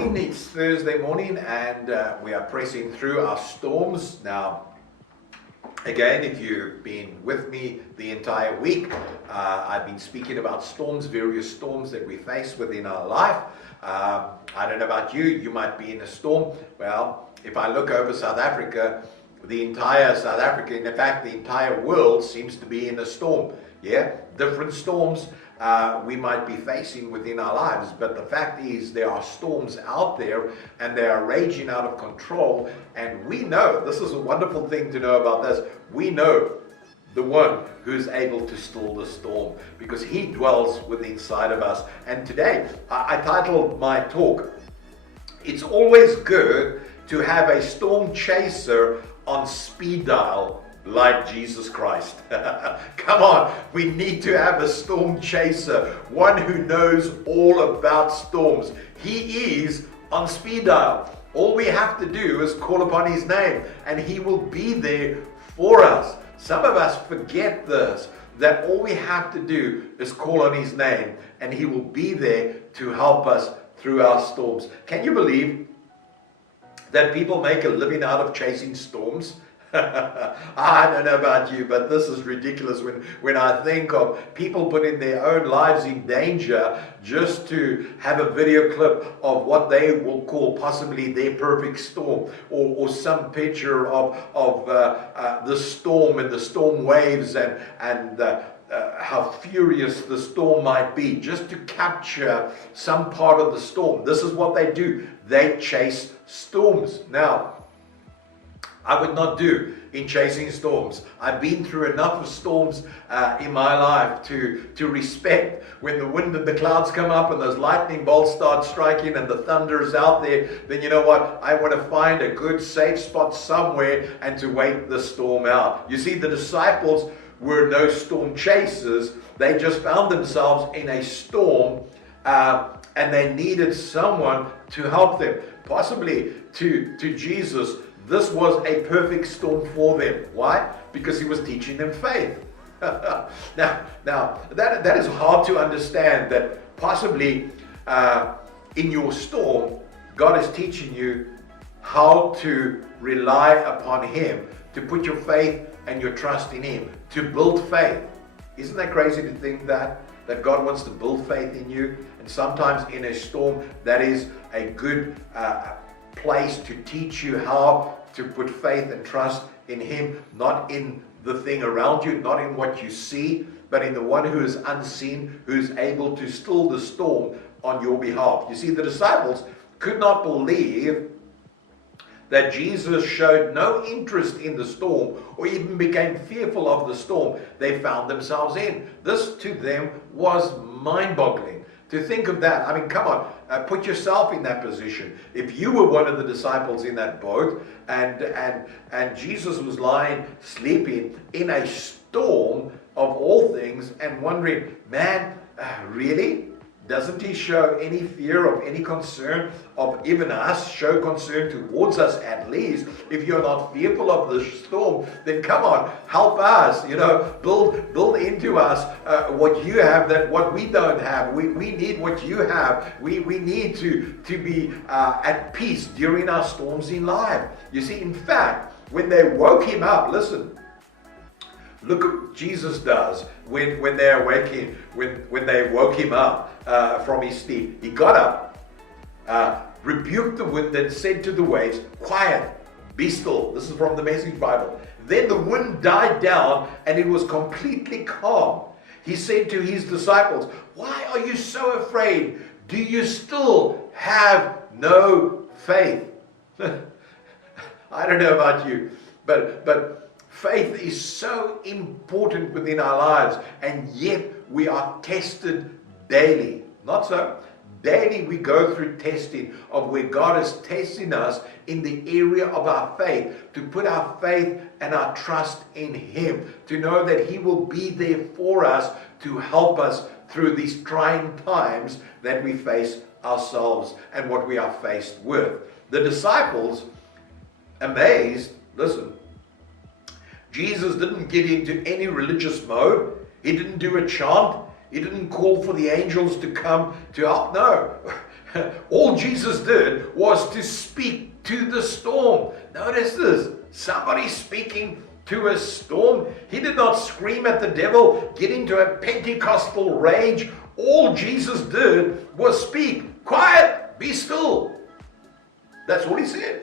morning. It's Thursday morning and we are pressing through our storms. Now, again, if you've been with me the entire week, I've been speaking about storms, various storms that we face within our life. I don't know about you, you might be in a storm. Well, if I look over South Africa, the entire South Africa, in fact, the entire world seems to be in a storm. Yeah, different storms we might be facing within our lives, but the fact is there are storms out there and they are raging out of control, and we know, this is a wonderful thing to know about this, we know the one who's able to still the storm because he dwells within inside of us. And today I titled my talk, "It's always good to have a storm chaser on speed dial like Jesus Christ." Come on, we need to have a storm chaser, one who knows all about storms. He is on speed dial. All we have to do is call upon his name and he will be there for us. Some of us forget this, that all we have to do is call on his name and he will be there to help us through our storms. Can you believe that people make a living out of chasing storms? I don't know about you, but this is ridiculous when I think of people putting their own lives in danger just to have a video clip of what they will call possibly their perfect storm, or some picture of the storm and the storm waves and how furious the storm might be, just to capture some part of the storm. This is what they do. They chase storms. Now, I would not do in chasing storms. I've been through enough of storms in my life to respect when the wind and the clouds come up and those lightning bolts start striking and the thunder is out there. Then you know what? I want to find a good safe spot somewhere and to wait the storm out. You see, the disciples were no storm chasers. They just found themselves in a storm and they needed someone to help them. Possibly to Jesus, this was a perfect storm for them. Why? Because he was teaching them faith. Now that is hard to understand, that possibly in your storm, God is teaching you how to rely upon him, to put your faith and your trust in him, to build faith. Isn't that crazy to think that God wants to build faith in you? And sometimes in a storm, that is a good place to teach you how to put faith and trust in him, not in the thing around you, not in what you see, but in the one who is unseen, who's able to still the storm on your behalf. You see, the disciples could not believe that Jesus showed no interest in the storm or even became fearful of the storm they found themselves in. This to them was mind-boggling. To think of that, I mean, come on, put yourself in that position. If you were one of the disciples in that boat and Jesus was lying, sleeping in a storm of all things and wondering, man, really? Doesn't he show any fear of any concern of even us, show concern towards us at least? If you're not fearful of the storm, then come on, help us, build into us what you have, that what we don't have. We need what you have. We need to be at peace during our storms in life. You see, in fact, when they woke him up, listen, look what Jesus does when they're waking, when they woke him up from his sleep. He got up, rebuked the wind and said to the waves, "Quiet, be still." This is from the Message Bible. Then the wind died down and it was completely calm. He said to his disciples, "Why are you so afraid? Do you still have no faith?" I don't know about you, but faith is so important within our lives, and yet we are tested daily. Not so? Daily we go through testing of where God is testing us in the area of our faith, to put our faith and our trust in him, to know that he will be there for us to help us through these trying times that we face ourselves and what we are faced with. The disciples, amazed, listen, Jesus didn't get into any religious mode. He didn't do a chant. He didn't call for the angels to come to help. No. All Jesus did was to speak to the storm. Notice this. Somebody speaking to a storm. He did not scream at the devil, get into a Pentecostal rage. All Jesus did was speak. Quiet, be still. That's all he said.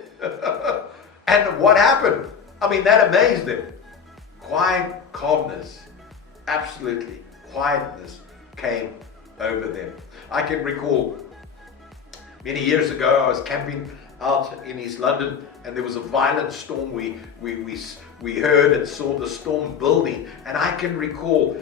And what happened? I mean, that amazed him. Quiet, calmness, absolutely, quietness came over them. I can recall many years ago, I was camping out in East London, and there was a violent storm. We heard and saw the storm building, and I can recall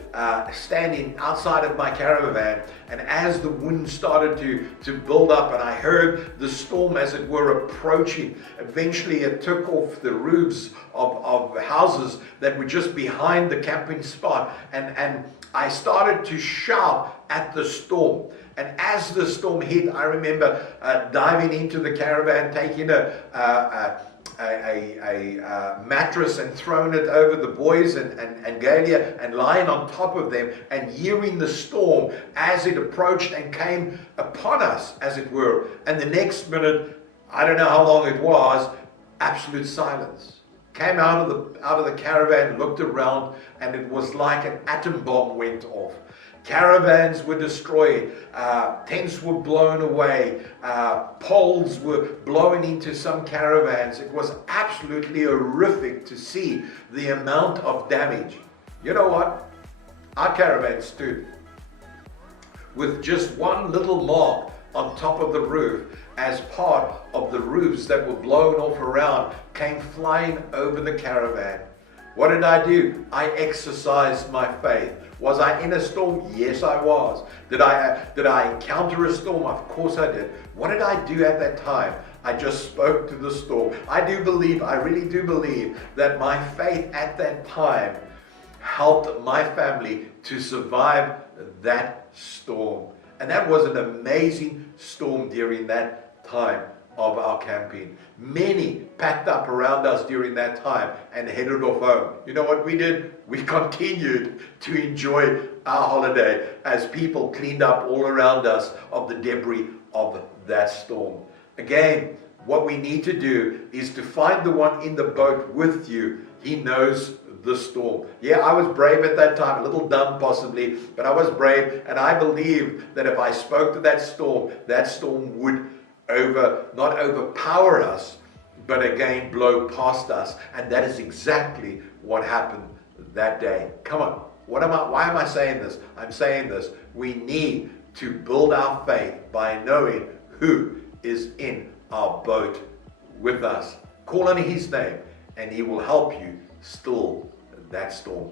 standing outside of my caravan, and as the wind started to build up, and I heard the storm, as it were, approaching. Eventually it took off the roofs of houses that were just behind the camping spot, and I started to shout at the storm. And as the storm hit, I remember diving into the caravan, taking a mattress and throwing it over the boys and Galia, and lying on top of them and hearing the storm as it approached and came upon us, as it were. And the next minute, I don't know how long it was, absolute silence. Came out of the caravan, looked around, and it was like an atom bomb went off. Caravans were destroyed, tents were blown away, poles were blown into some caravans. It was absolutely horrific to see the amount of damage. You know what? Our caravan stood with just one little mark on top of the roof, as part of the roofs that were blown off around came flying over the caravan. What did I do? I exercised my faith. Was I in a storm? Yes, I was. Did I encounter a storm? Of course I did. What did I do at that time? I just spoke to the storm. I really do believe that my faith at that time helped my family to survive that storm. And that was an amazing storm during that time of our camping. Many packed up around us during that time and headed off home. You know what we did? We continued to enjoy our holiday as people cleaned up all around us of the debris of that storm. Again, what we need to do is to find the one in the boat with you. He knows the storm. Yeah, I was brave at that time, a little dumb possibly, but I was brave, and I believe that if I spoke to that storm would not overpower us, but again blow past us. And that is exactly what happened that day. Come on, why am I saying this? I'm saying this, we need to build our faith by knowing who is in our boat with us. Call on his name, and he will help you still that storm.